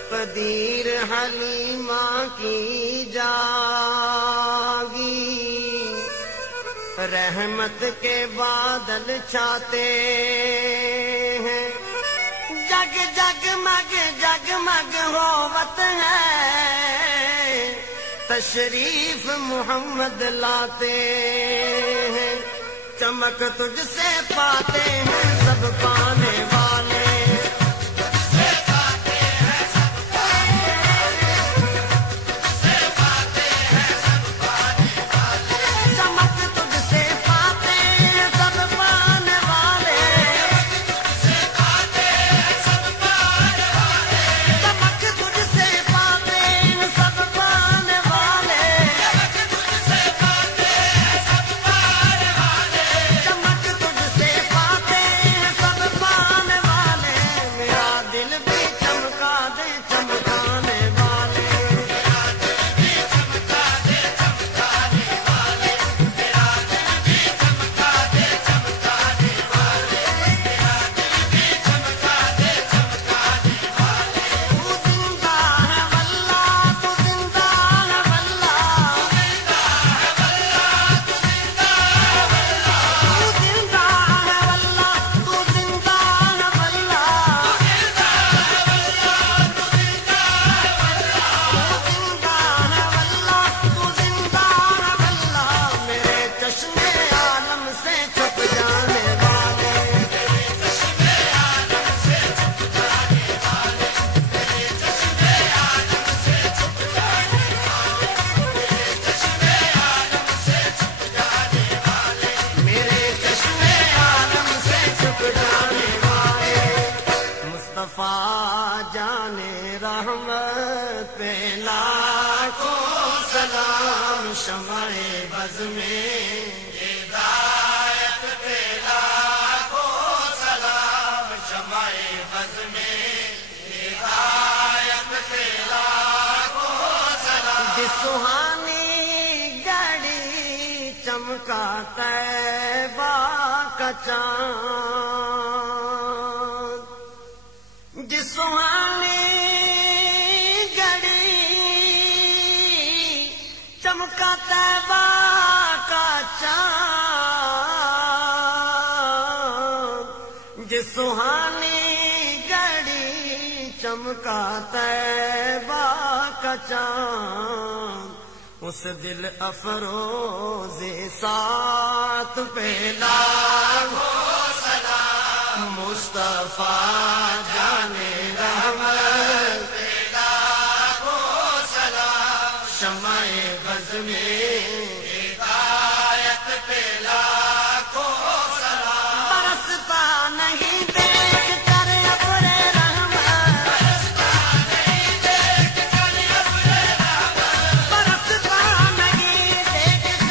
تقدیر حلیمہ کی جاگی، رحمت کے بادل چھاتے ہیں، جگ جگمگ جگمگ ہوت ہے، تشریف محمد لاتے ہیں، چمک تجھ سے پاتے ہیں سب پانے والے، جانے رحمت پہ لاکھوں سلام، شمع بز میں ہدایت پہ لاکھوں سلام، شمع بز میں ہدایت پہ لاکھوں سلام، جس سہانی گھڑی چمکا طیبہ کا چاند، جس سہانی گھڑی چمکا طیبہ کا چاند، جس سہانی گھڑی چمکا طیبہ کا چاند، اس دل افروز ساتھ پہ لاکھوں سلام، مصطفیٰ جانے رحمت پہ لاکھوں سلام، شمع بز میں ہدایت پہ لاکھوں سلام، برستا نہیں دیکھ کر ابر رحمت، برستا نہیں دیکھ کر ابر رحمت، برستا نہیں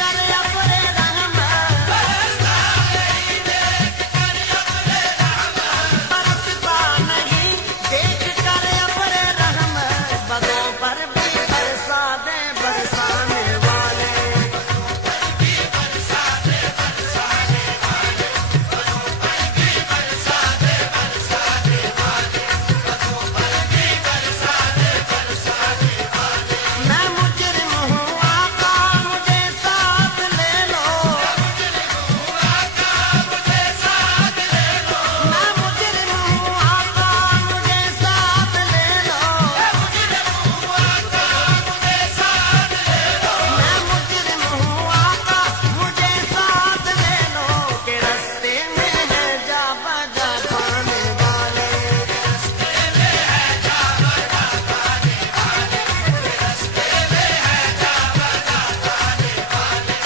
دیکھ کر ابر رحمت، برستا نہیں دیکھ کر ابر رحمت، برستا نہیں دیکھ کر ابر رحمت، بدوں پر بھی برسا دے برسانے والے، بدوں پر بھی برسا دے برسانے والے، بدوں پر بھی برسا دے برسانے والے، بدوں پر بھی برسا دے برسانے والے، میں مجرم ہوں آقا مجھے ساتھ لے لو، میں مجرم ہوں آقا مجھے ساتھ لے لو، میں مجرم ہوں آقا مجھے ساتھ لے لو، میں مجرم ہوں آقا مجھے ساتھ لے لو، میں مجرم ہوں آقا مجھے ساتھ لے لو، کہ رستے میں ہے جا بجا پانے والے، رستے میں ہے جا بجا پانے والے، رستے میں ہے جا بجا پانے والے،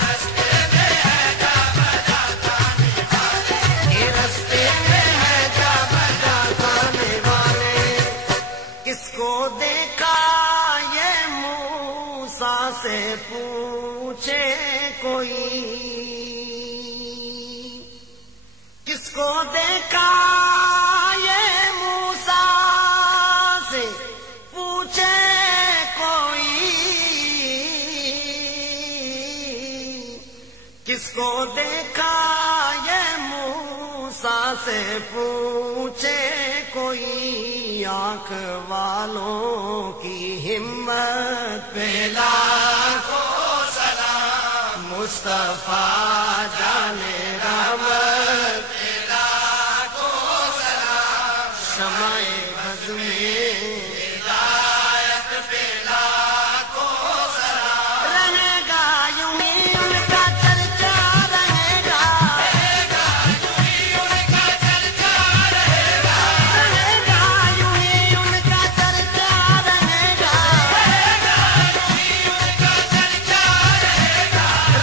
رستے میں ہے جا بجا پانے والے، یہ رستے میں ہے جا بجا پانے والے، کس کو دیکھا یہ موسیٰ سے پوچھے کوئی، کس کو دیکھا یہ موسیٰ سے پوچھے کوئی، کس کو دیکھا یہ موسیٰ سے پوچھے کوئی آنکھ والوں کی ہمت پہ لاکھوں سلام مصطفیٰ جان رحمت پہ لاکھوں سلام شمع بز میں ہدایت پہ لاکھوں سلام رہے گا یوں ہی ان کا چرچا رہے گا یوں ہی ان کا چرچا رہے گا یوں ہی ان کا چرچا رہے گا یوں ہی ان کا چرچا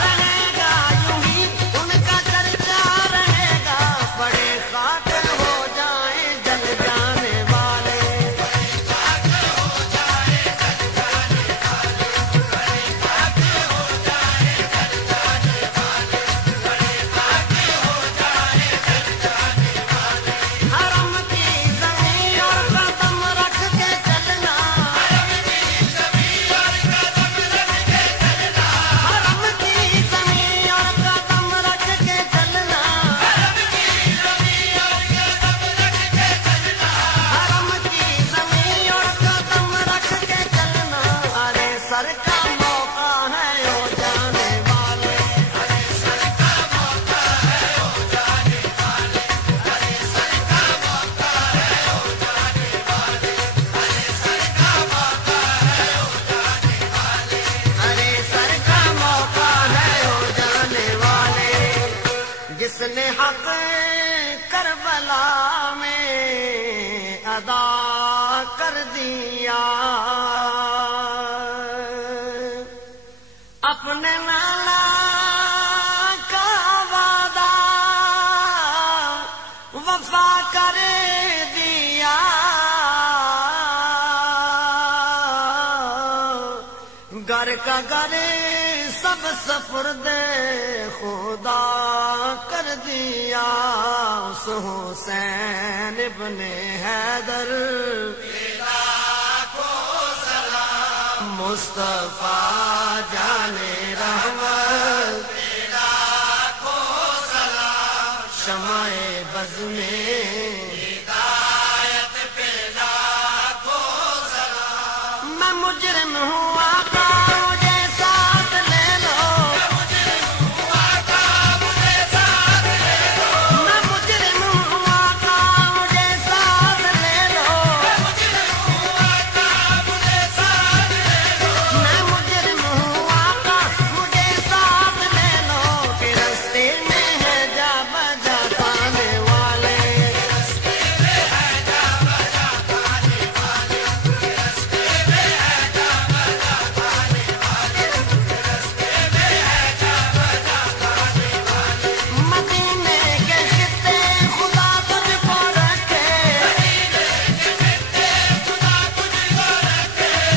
رہے گا یوں ہی ان کا چرچا رہے گا بڑے قاتل ہو جائیں جل جانے والے حرم کی زمین اور قدم رکھ کے چلنا حرم کی زمین اور قدم رکھ کے چلنا حرم کی زمین اور قدم رکھ کے چلنا حرم کی زمین اور قدم رکھ کے چلنا حرم کی زمین اور قدم رکھ کے چلنا ارے سر کا موقع ہے او جانے والے ارے سر کا موقع ہے او جانے والے ارے سر کا موقع ہے او جانے والے ارے سر کا موقع ہے او جانے والے ارے سر کا موقع ہے او جانے والے جس نے حق کربلا میں ادا کر دیا اپنے مولا کا وعدہ وفا کر دیا گھر کا گھر سب سپرد خدا کر دیا اس حسین ابن حیدر مصطفیٰ جان رحمت شمع بز میں ہدایت پہ لاکھوں سلام میں مجرم ہوں آقا مجھے ساتھ لے لو میں مجرم ہوں آقا مجھے ساتھ لے لو میں مجرم ہوں آقا مجھے ساتھ لے لو میں مجرم ہوں آقا مجھے ساتھ لے لو میں مجرم ہوں آقا مجھے ساتھ لے لو کہ رستے میں ہے جا بجا پانے والے رستے میں ہے جا بجا پانے والے رستے میں ہے جا بجا پانے والے رستے میں ہے جا بجا پانے والے مدینے کے خطے خدا تجھ کو رکھے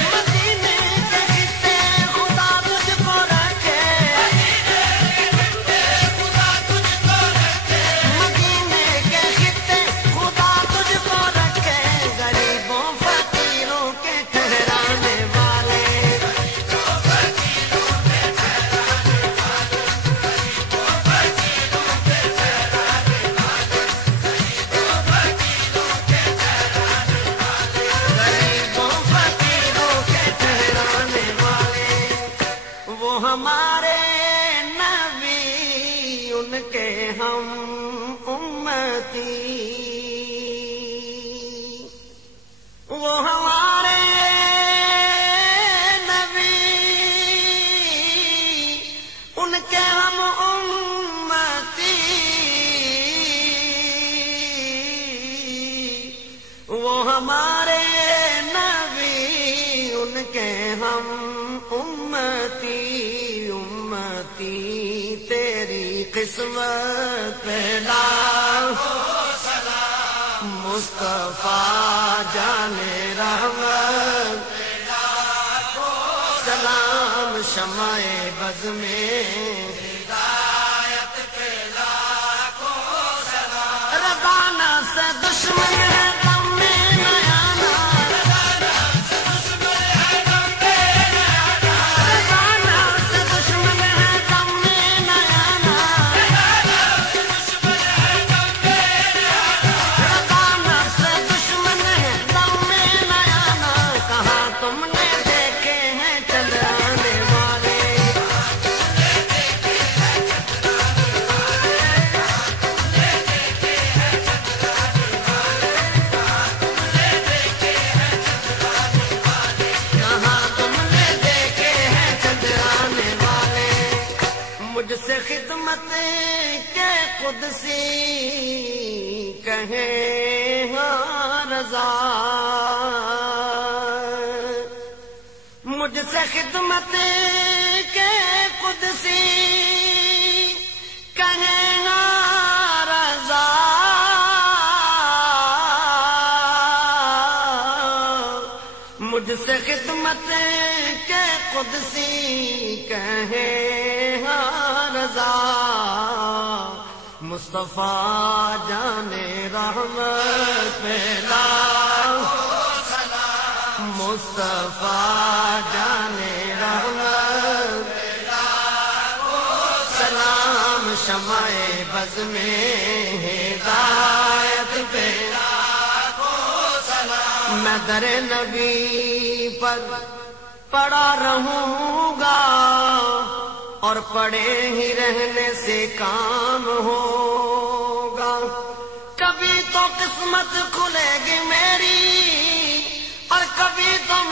مدینے کے خطے خدا تجھ کو رکھے مدینے کے خطے خدا تجھ کو رکھے مدینے کے خطے خدا تجھ کو رکھے غریبوں فقیروں کے ٹھہرانے والے غریبوں فقیروں کے ٹھہرانے والے وہ ہمارے نبی ان کے ہم امتی وہ ہمارے نبی ان کے ہم امتی وہ ہمارے نبی ان کے ہم امتی امتی تیری قسمت پہ لاکھوں سلام مصطفیٰ جان رحمت پہ لاکھوں سلام شمع بز میں ہدایت پہ لاکھوں سلام رضانہ سے دشمن ہے غم میں نہ آنا رضانہ سے دشمن ہے غم میں نہ آنا رضانہ سے دشمن ہے غم میں نہ آنا رضانہ سے دشمن ہے غم میں نہ خدمت کے قدسی کہے ہاں رضا، مجھ سے خدمت کے قدسی کہے ہاں رضا، مجھ سے خدمت کے قدسی کہے ہاں رضا، مصطفیٰ جانے رحمت پہ لاکھوں سلام، مصطفیٰ جانے رحمت پہ لاکھوں سلام، شمع بز میں ہدایت پہ لاکھوں سلام، میں در نبی پر پڑا رہوں گا اور پڑے ہی رہنے سے کام ہوگا، کبھی تو قسمت کھلے گی میری اور کبھی تو